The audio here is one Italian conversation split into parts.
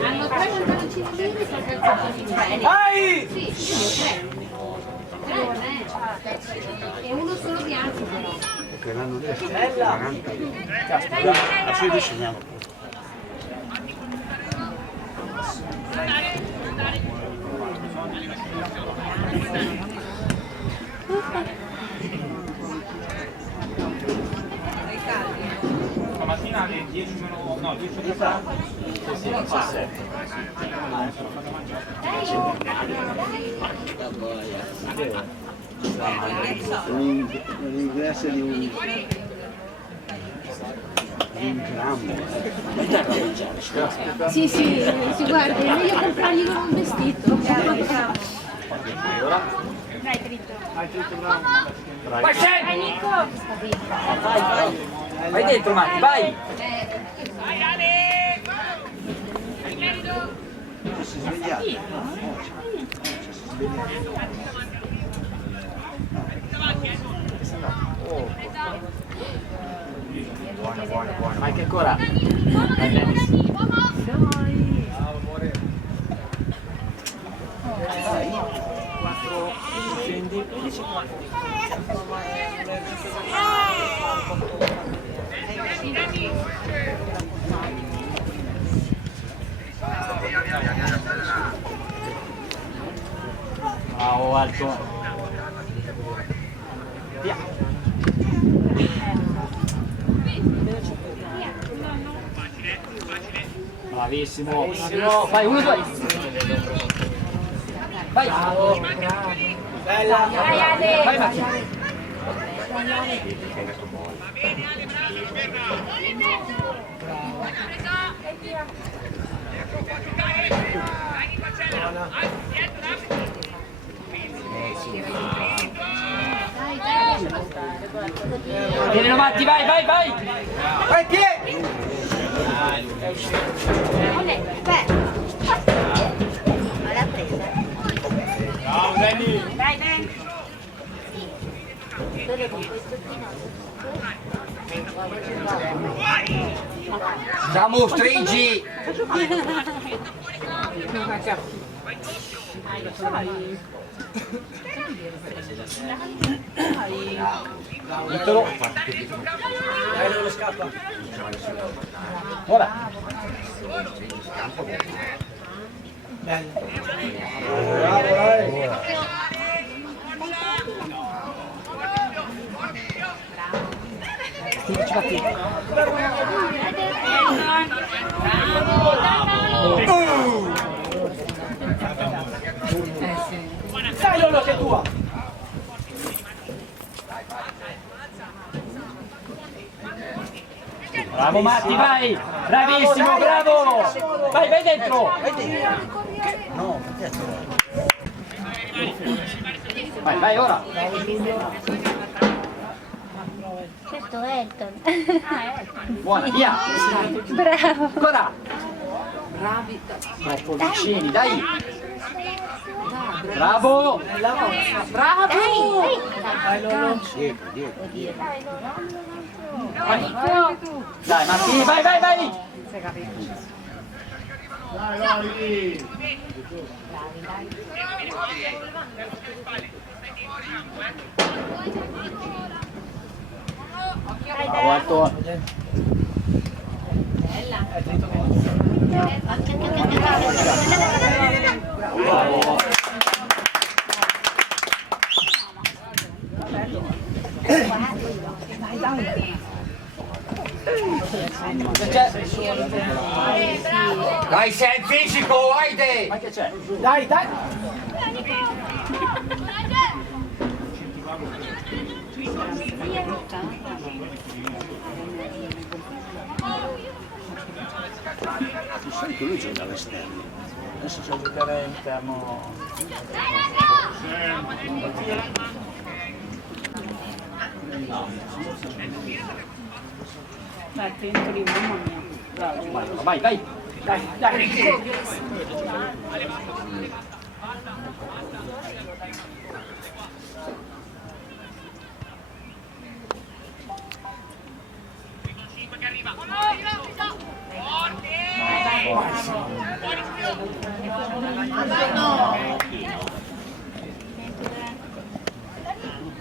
Hanno 3 pantaloncini neri e 3 calzoncini neri. Vai! Sì, e uno solo bianco però. Che l'hanno detto. Bella! Caspita, a 16 andiamo. Stamattina alle 10 meno... no, 10 di sera. Sì, 17. Un ingresso di un grammo. Sì, sì, si guarda, è meglio comprargli un vestito. Dai, dritto. Vai, Vai, Nico! vai dentro, Matti, vai! Vai, Ale! Si sveglia. Buona, buona, buona. Vai che ancora! Bravo, alto! Via! Bravissimo! Bravissimo! Vai, 1, 2! Vai! Bella! Vai, Ale! Vai, Matti! Va bene, Ale, bravo, vai, Nicolcella! Vai, dietro, Vieni, Matti, vai, vai, vai! Vai, piedi! Ciao, Danny! Dai, Danny! Samu, stringi! Dietro! Dai, non scappa. Ora! Bello. Bravo, dai. Sai Lolo che è tua! Bravo Matti, vai! Bravissimo, bravo! Vai, vai dentro! No, Vai, vai, ora! Questo è Elton. Buona, via! Bravo. Ancora! Bravi! Troppo vicini, dai! Bravo! Bravo! Dai, dai. dietro, dietro. Vai. Dai Matti, vai, vai, vai! Bravo Alto! Bravo! Dai, sei fisico, Aide! Ma che c'è? Dai, dai! Di solito lui gioca all'esterno. Adesso sa giocare interno. Dai, dentro lì, mamma mia. Bravo. Vai, vai! Dai, dai!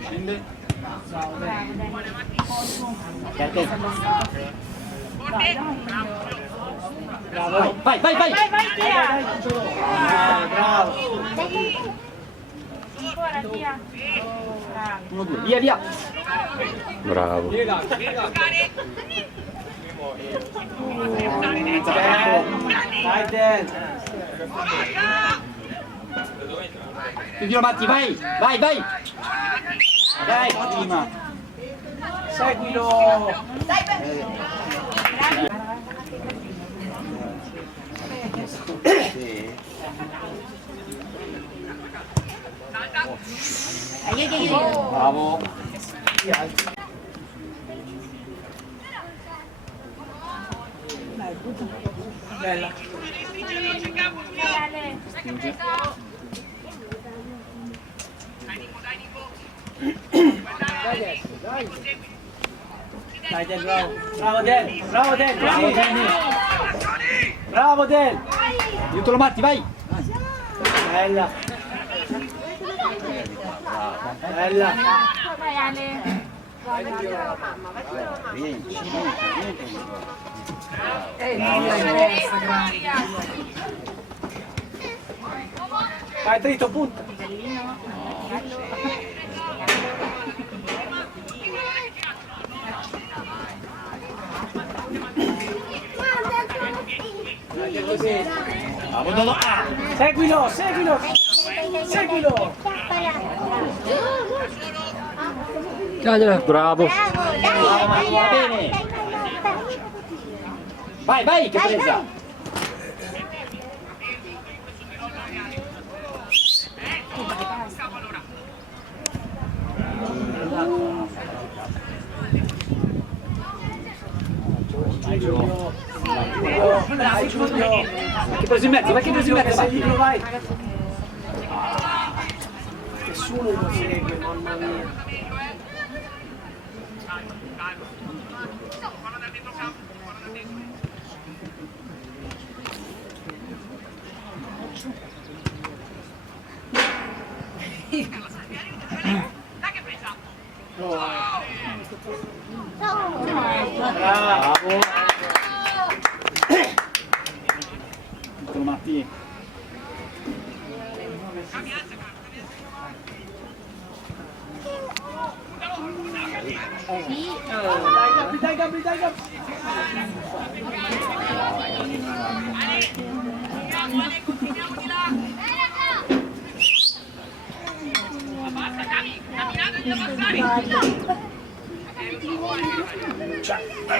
Scende. Bravo. Vai, vai, vai. Bravo. Ancora, via. 1-2, via, via. Bravo. Vai, Dan. Chiudilo, Matti, vai. Vai, vai. Dai, prima. Seguilo. Bravo. Bella. Dai Del, bravo. Bravo Del, bravo Del, bravo Del. Bravo Del. Aiutalo Matti, vai. Bella. Bella. Vai Ale. Vai dritto, punta. Bravo, seguilo, seguilo. Seguilo. Bravo. Bravo, Matti, va bene. Vai, vai, che presa. Vai Giulio. Vai Giulio. Vai che preso in mezzo, vai che preso in mezzo, Matti. Vai. Nessuno lo segue, mamma mia. Bravo. Eccolo Matti. Dai Gabri, dai Gabri.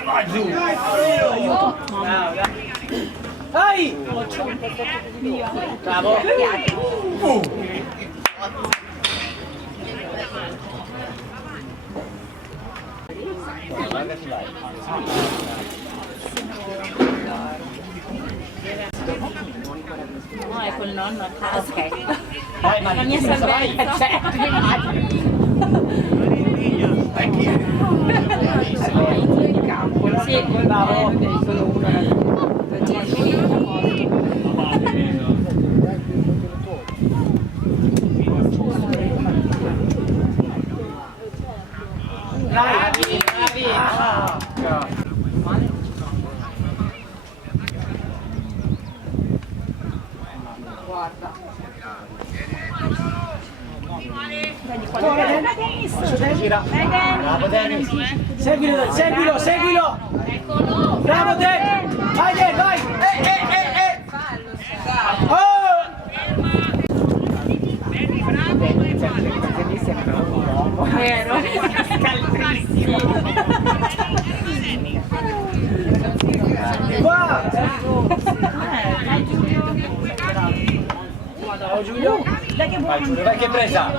Vai giù. Vai! Bravo! No, è col nonno a casa. Ok. Vai, La mia salvezza. Sì, bravo. Bravi, bravi. Guarda. Gira. Bravo Dennis. Seguilo, seguilo, seguilo. Bravo Dennis. Vai Dennis, vai. Oh! vero. Qua. Ciao Giulio. Dai che vai Giulio, vai che presa.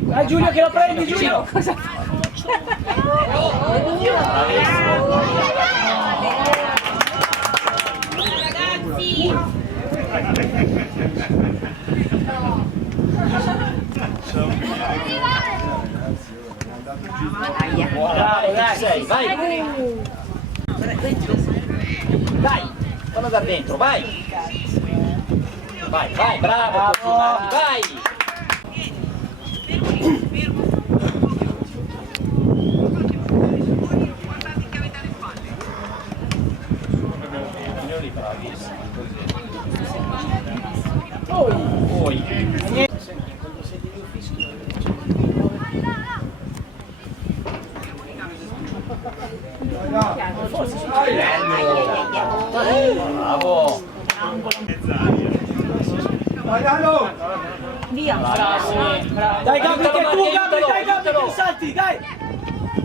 Vai Giulio che lo prendi Giulio. Cosa Bravo, dai, sei, vai. Dai, fallo da dentro, vai! Vai, vai, bravo! Vai! Poi. Bravo! Via. Dai Gabri, che tu Gabri, dai Gabri, che salti, dai!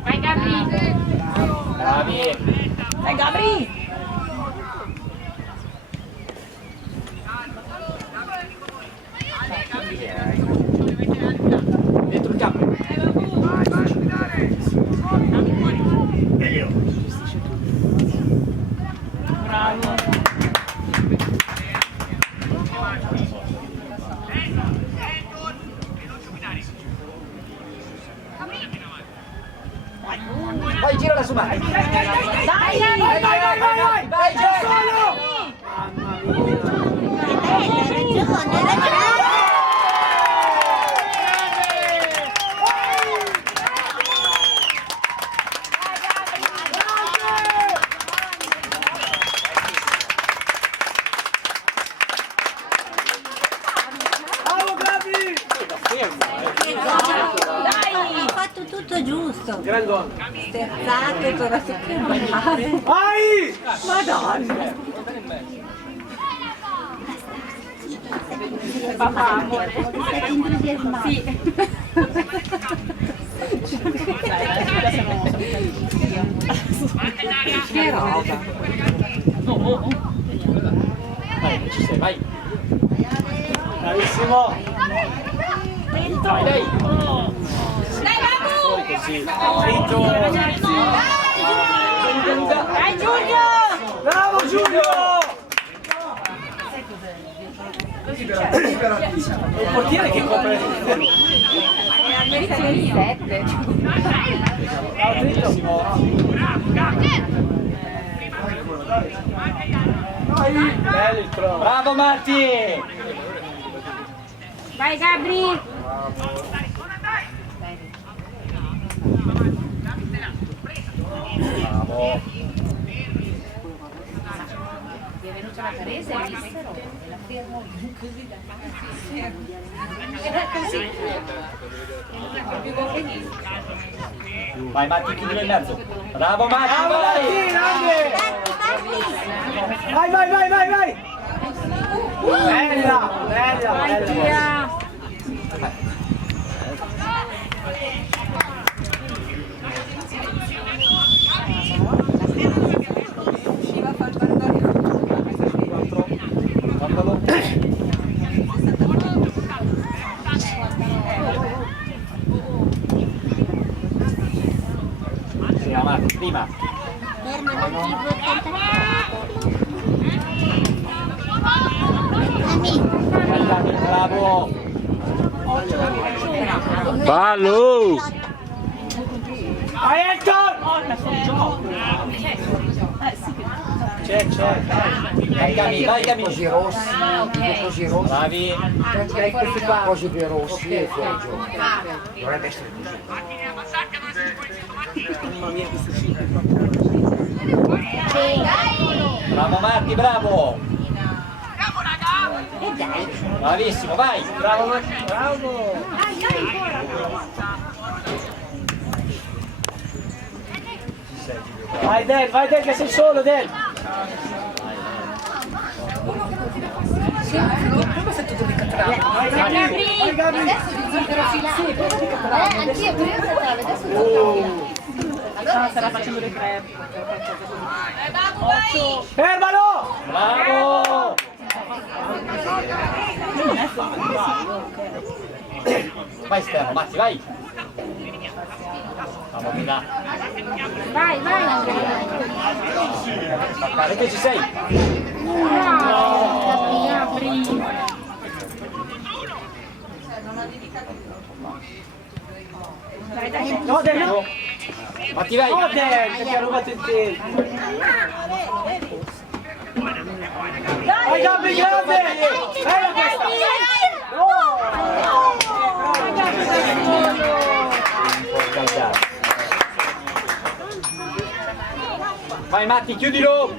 Vai Gabri. Bravi! Vai Gabri. Dentro il campo! Vai, gira la su mano! Dai, Vai, Hai fatto tutto giusto. Grandone! Sterzate, però sempre male. Vai! Madonna. papà. Stai entusiasmato. Sì. Che roba. Vai, ci sei, vai! Bravissimo! Vai, dai! Dai, Babu! Così! Dai, Giulio! Bravo Giulio! Il portiere che copre bello il crono. Bravo Marti! Vai, Gabri! Bravo! È venuta la Teresa e vissero e la fermo così da era così. Vai Marti, chiudilo in mezzo! Bravo Marti! Bravo Marti! Vai, vai, vai, vai, vai! Bella, bella, Vai, bella! Tia! Sì, Marti, prima! Fermano il tipo 80. Vai Dani, bravo! Fallo! Vai Hector! C'è, vai Gami, vai Gami! Così rossi, così rossi. Bravi! Questi qua così più rossi e fuori gioco. Dovrebbe essere così. Bravo Marti, bravo! E dai. Bravissimo, vai! Bravo Marti, bravo! Vai Del che sei solo Del! Vai Gabri! Vai Gabri! Anch'io prima aspettavo, adesso Allora starà facendo le crepe. Fermalo! Bravo! Vai esterno, Matti, vai! Vamo di là! Vai, vai! Spaccare, che ci sei? No! Gabri! Dai, dai, No, Del, no! Matti, vai! Odel, che ti ha rubato il tempo! Vai Gabri, grande! Bella questa! Vai Matti, chiudilo!